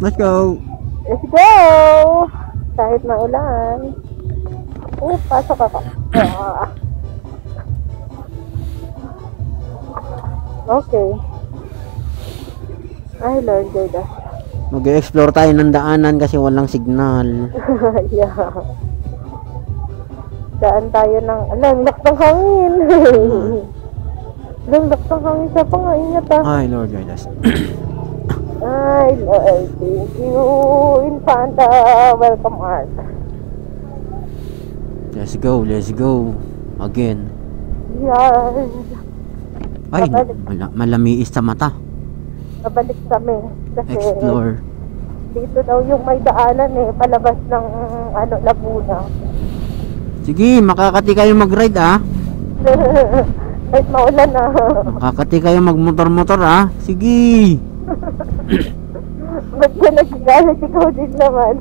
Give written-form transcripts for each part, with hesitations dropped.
Let's go! Let's go! Kahit maulan. Pasok ako. Okay. Ay, Lord God. Mag-explore tayo ng daanan kasi walang signal. Yeah. Daan tayo ng... Alam, lakas ng hangin. Alam, lakas ng hangin sa pangaingat Ay, Lord guide us. Ay, Lord, thank you, Infanta. Welcome, Art. Let's go. Again. Yes. Ay, malamiis sa mata. Babalik kami. Kasi Explore. dito daw yung may daanan palabas ng Laguna. Sige, makakati kayo mag-ride Kahit maulan na. Makakati kayo mag-motor-motor Sige. Ba't ka nagagalit? Ikaw din naman.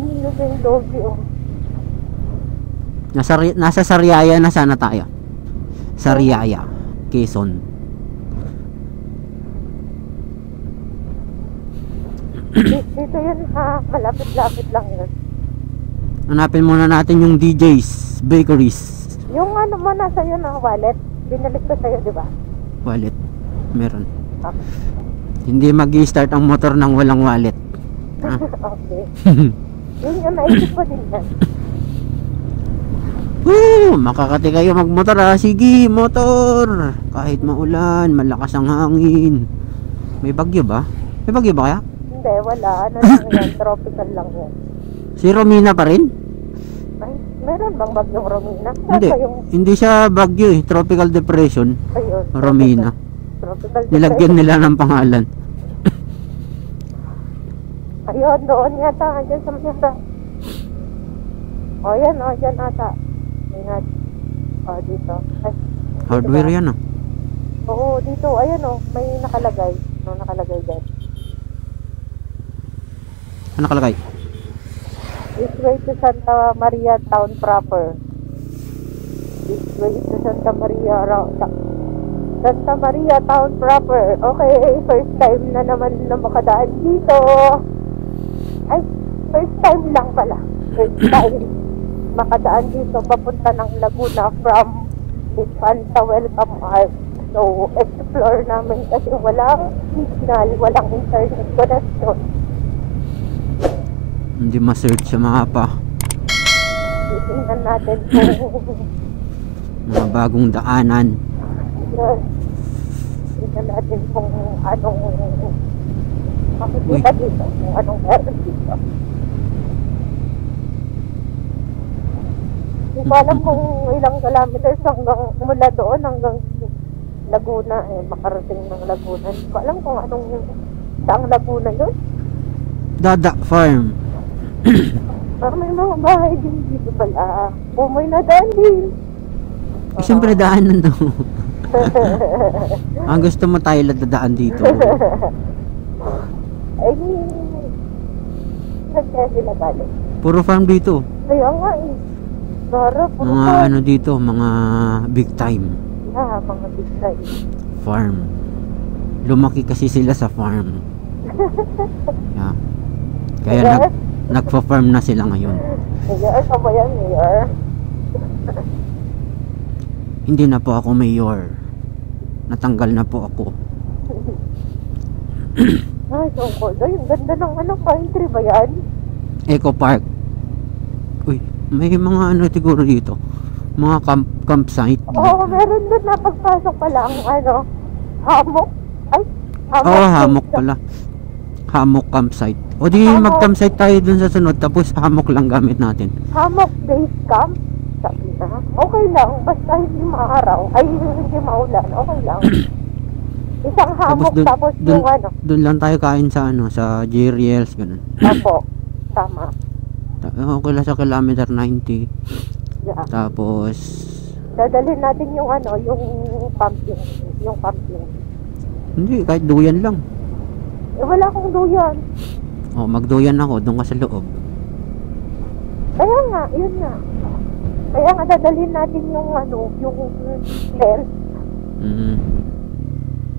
Hindi na yung doggy Nasa Sariaya na sana tayo. Sariaya, Quezon. Dito yun malapit-lapit lang yun. Hanapin muna natin yung DJ's Bakeries. Yung mo nasa yun wallet. Binalik ko sa'yo, di ba? Wallet, meron. Okay. Hindi mag-i-start ang motor ng walang wallet. Okay. Yun yung naisip ko din yan. Makakati kayo magmotor Sige, motor. Kahit maulan, malakas ang hangin. May bagyo ba? May bagyo ba kaya? Hindi, wala. Lang yan? Tropical lang yan. Si Romina pa rin? Ay, meron bang bagyong Romina? Hindi siya bagyo Tropical depression. Ayun, Romina. Tropical Nilagyan nila ng pangalan. Ayun, doon yata. Diyan sa mga. Yan, dyan ata. Ingat. Dito. Ay, Hardware dito yan Oo, dito. Ayan may nakalagay. Nakalagay dyan. Ano nakalagay? This way to Santa Maria Town proper. This way to Santa Maria Town proper. Okay, first time na naman na makadaan dito. Ay, first time lang pala. First time makadaan dito papunta ng Laguna from Infanta Welcome Art. So, explore namin kasi walang signal, walang internet connection. Hindi ma-search sa mapa. Titingnan natin kung mga bagong daanan. titingnan natin kung anong makikita dito, kung anong meron dito. Hindi ko alam kung ilang kilometers hanggang mula doon hanggang Laguna, makarating ng Laguna. Hindi ko alam kung anong saang Laguna yun. Dada Farm. May mga bahay din dito pala. May nadaan din. Siyempre daanan to. Ang gusto mo tayo dadaan dito. Ay, kaya sila galing. Puro farm dito. Kaya nga Gara, puro Mga farm. ano dito, mga big time Mga big time. farm. Lumaki kasi sila sa farm. Yeah. Kaya nagpa-farm na sila ngayon. Mayor ka ba yan, Mayor? Hindi na po ako mayor. Natanggal na po ako. Ay, so cool. Ay, ang ganda ng pine tree ba yan? Eco Park. Uy, may mga siguro dito. Mga campsite. Oo, meron doon na pagpasok pala ang hammock. Ay, hammock pala. Hammock campsite. O di mag-campsite tayo dun sa sunod tapos hammock lang gamit natin. Hammock base camp? Sabi na. Okay lang, basta hindi maaraw. Ay, hindi maulan. Okay lang. Isang hammock tapos yung Dun lang tayo kain sa sa JRLs ganun. Opo, tama. Okay lang sa kilometer 90. Yeah. Tapos dadalhin natin yung pumping. Yung pumping. hindi, kahit duyan lang. Wala akong duyan. Magduyan ako doon ka sa loob. Kaya nga, yun nga. Kaya nga dadalhin natin yung yung tent.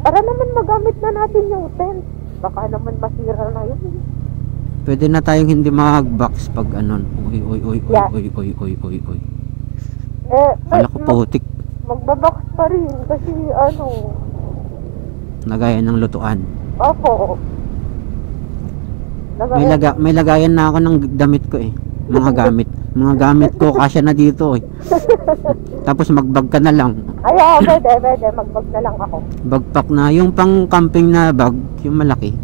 Para naman magamit na natin yung tent. Baka naman masira na yun. Pwede na tayong hindi mag-box pag ano. Uy. Yeah. Uy. Eh, Kala ko putik. magbabox pa rin kasi ano. Lagayan ng lutuan. Opo. May lagayan na ako ng damit ko eh. Mga gamit ko kasya na dito eh. Tapos magbag ka na lang. Ay, pwede. Magbag na lang ako. Bagpak na yung pang camping na bag, yung malaki.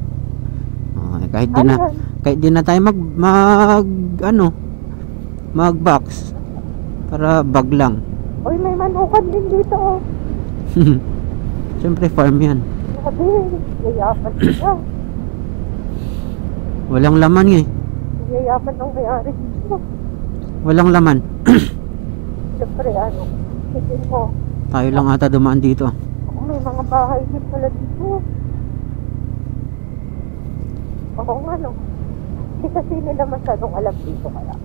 Okay, kahit di na tayo mag-box para bag lang. Uy, may manukan din dito. Oh. Siyempre farm yan. Sabi, yayaman siya. Walang laman eh. Yayaman ang may-ari dito. Walang laman. Siyempre, ano, isipin mo. Tayo lang ata dumaan dito. May mga bahay din pala dito. Oo nga, no. Hindi kasi nila masyadong alam dito kaya.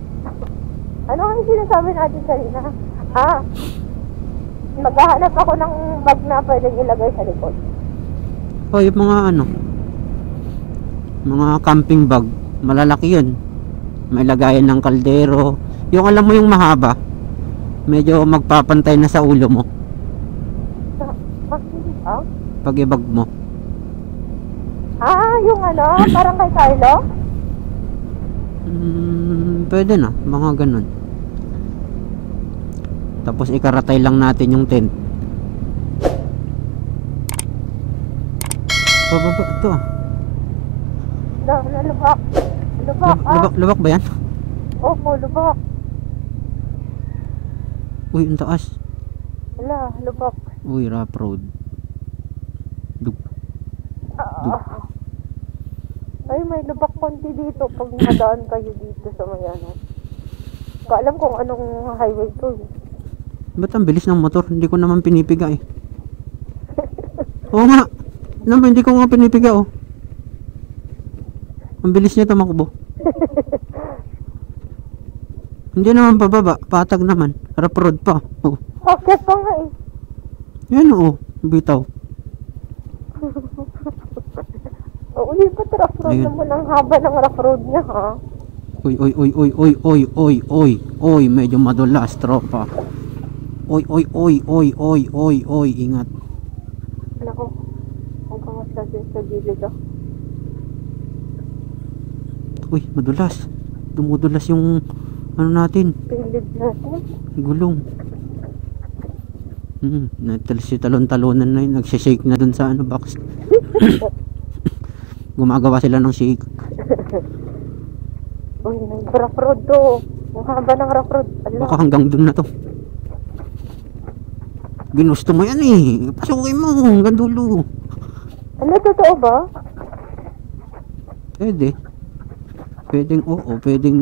Ano ang sinasabi natin kanina? Maghahanap ako ng bag na pwedeng ilagay sa likod. Oh, yung mga camping bag, malalaki yun. May lagayan ng kaldero. Yung alam mo yung mahaba, medyo magpapantay na sa ulo mo pag ibag mo. Yung ano, parang kay Carlo? Pwede na, mga ganun. Tapos ikaratay lang natin yung tent. Pababa ito ah. Lubak. Lubak ba yan? Opo, lubak. Uy, ang taas. Wala, lubak. Uy, rough road. Ay, may lubak konti dito pag nakadaan kayo dito sa may ano. Kaalam kung anong highway to eh. Ba't ang bilis ng motor? Hindi ko naman pinipiga eh. Oo nga. Naman, hindi ko nga pinipiga oh. Ang bilis niya tumakbo. Hindi naman pababa. Patag naman. Rough road pa. Oh. Bakit pa nga eh. Yan oh. Bitaw. Uli pa rough road naman ang haba ng rough road niya ha. Uy, medyo madulas tropa. Oy, ingat. Nako. Huwag ka masyadong sa gilid ah. Uy, madulas. Dumudulas yung ano natin. Pilid natin. Gulong. Si talon-talonan na yun. Nagsishake na dun sa ano box. Gumagawa sila ng shake. Uy, rough road to. Ang haba ng rough road. Baka hanggang dun na to. Ginusto mo yan eh. Pasukin mo hanggang dulo. Ano, totoo ba? Pwede. Pwedeng oo. Pwedeng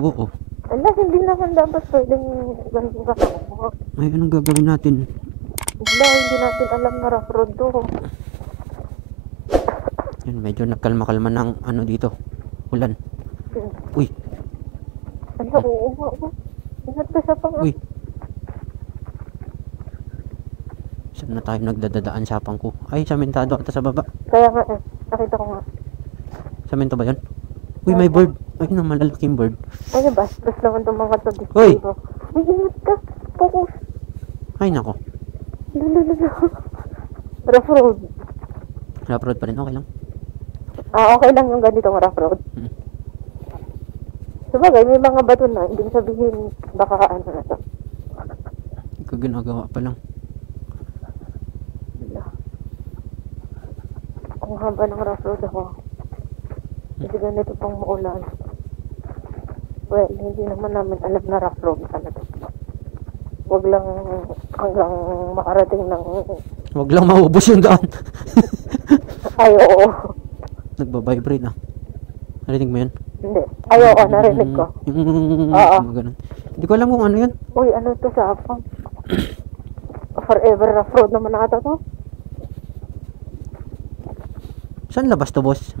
oo. Ala, hindi naman dapat pwedeng ganun gagawa. Ay, anong gagawin natin? Wala, hindi natin alam na rough road to. Yan, medyo nagkalma-kalma ng ano dito. Ulan. Uy. Ano, oo. Ingat ka sa pang... Uy. Saan na tayo nagdadadaan sa pangko? Ay, samentado ata sa baba. Kaya nga eh. Nakita ko nga. Samento ba yan? Uy, may bird. Ay, na malalaking bird. Ay, bastos naman itong mga to. Uy! May ingat ka. Focus. Ay, nako. Rough road. Rough road pa rin. Okay lang. Okay lang yung ganitong rough road. Sabagay, may mga bato na. Hindi sabihin baka ano na to. Ikaw ginagawa pa lang. Ang haba ng rough road ako. Kasi ganito pang maulan. Well, hindi naman namin alam na rough road talaga. Huwag lang hanggang makarating ng... Huwag lang maubos yung daan. Ay, oo. Nagbabibrate ah. Narinig mo yan? Hindi. Ay, oo, narinig ko. Oo. Hindi ko alam kung ano yan. Uy, ano to sa apang? Forever rough road naman ata to. Saan labas to, boss?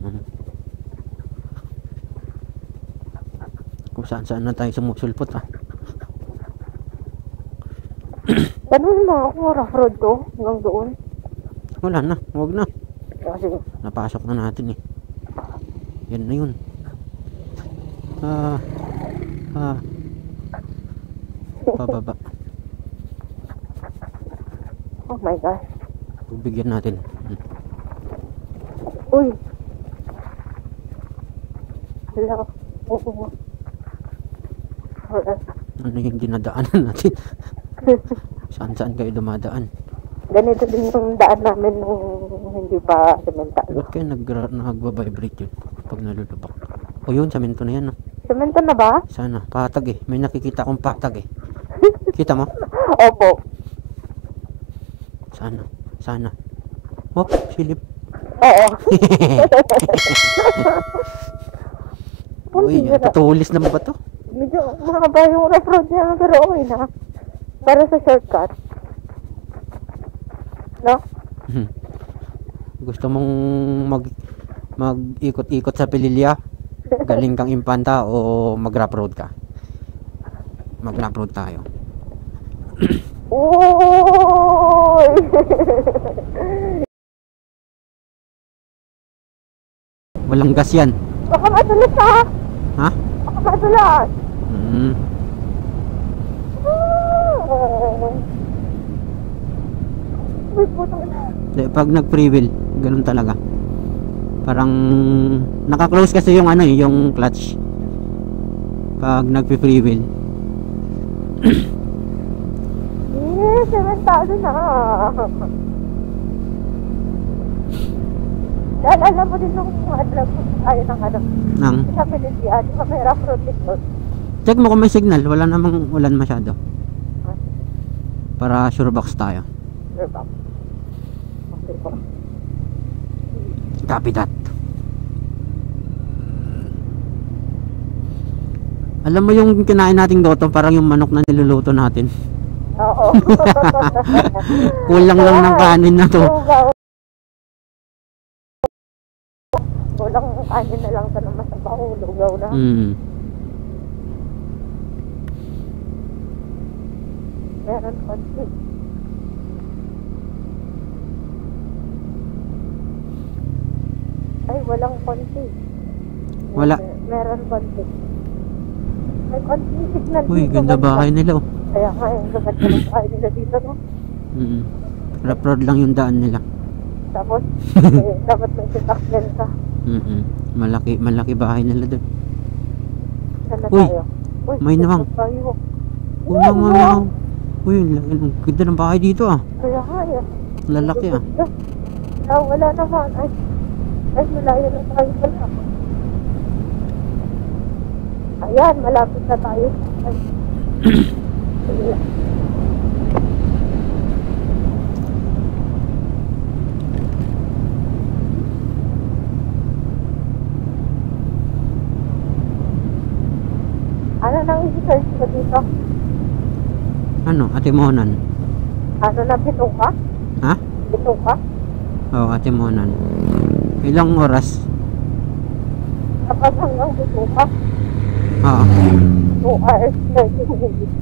Kung saan na tayo sumusulpot ah. Tanong mo ako, rough road to hanggang doon. Wala na, huwag na. Kasi, Napasok na natin eh. Yan na yun. Ah, ah. Pababa. oh my gosh. Bigyan natin. Uy. Hello. Oo. Ano yung dinadaanan natin? Saan kayo dumadaan? Ganito din yung daan namin nung hindi pa sementado. Ba't kayo nagbabibrate yun pag nalulupak? O yun, samento na yan. No? Semento na ba? Sana, patag eh. May nakikita akong patag eh. Kita mo? Opo. Sana. Oh, silip. Oo. Uy, patulis naman ba to? Medyo mahaba yung rough road niya, pero okay na. Para sa shortcut. No? Gusto mong mag-ikot-ikot sa Pililya? Galing kang Impanta o mag-rough road ka? Mag-rough road tayo. Uy! Walang gas yan. Baka matulas ha? Ha? Baka matulas. Uy, putang ina. Pag nag-free wheel, ganun talaga. Parang naka-close kasi yung ano eh, yung clutch. Pag nag-free wheel. Sementado na. Dahil alam mo din nung adlag ko ayaw ng ano. Nang, Sa Pilipia, di ba may rough road dito? check mo kung may signal. Wala namang ulan masyado. Para sure box tayo. Sure ba? Okay po. Copy that. Alam mo yung kinain nating goto, parang yung manok na niluluto natin. Oo. Kulang lang ng kanin na to. Kulang kanin na lang sa naman sa baho. Lugaw na. Meron konti. Ay, walang konti. Wala. Meron konti. May konti signal Uy, dito, ganda ganda. bahay nila oh. Kaya nga, yung gaganda ng bahay nila dito, no? Rough road lang yung daan nila. Tapos, dapat may sasakyan ka. Malaki bahay nila doon. Saan na Uy, tayo? Uy, may nawang. tayo. Unang. Uy, ang ganda ng bahay dito ah. Kaya nga, eh. Lalaki ah. Wala naman. Ay, malayo na tayo pala. Ayan, malapit na tayo. Ay. Sige. Ano nang i-search ko dito? Ano, Ate Mohanan? Ano na, pitong ka? Ha? Pitong ka? Oo, Ate Mohanan. Ilang oras? Kapag hanggang pitong ka? Oo. 2 hours, 30 minutes.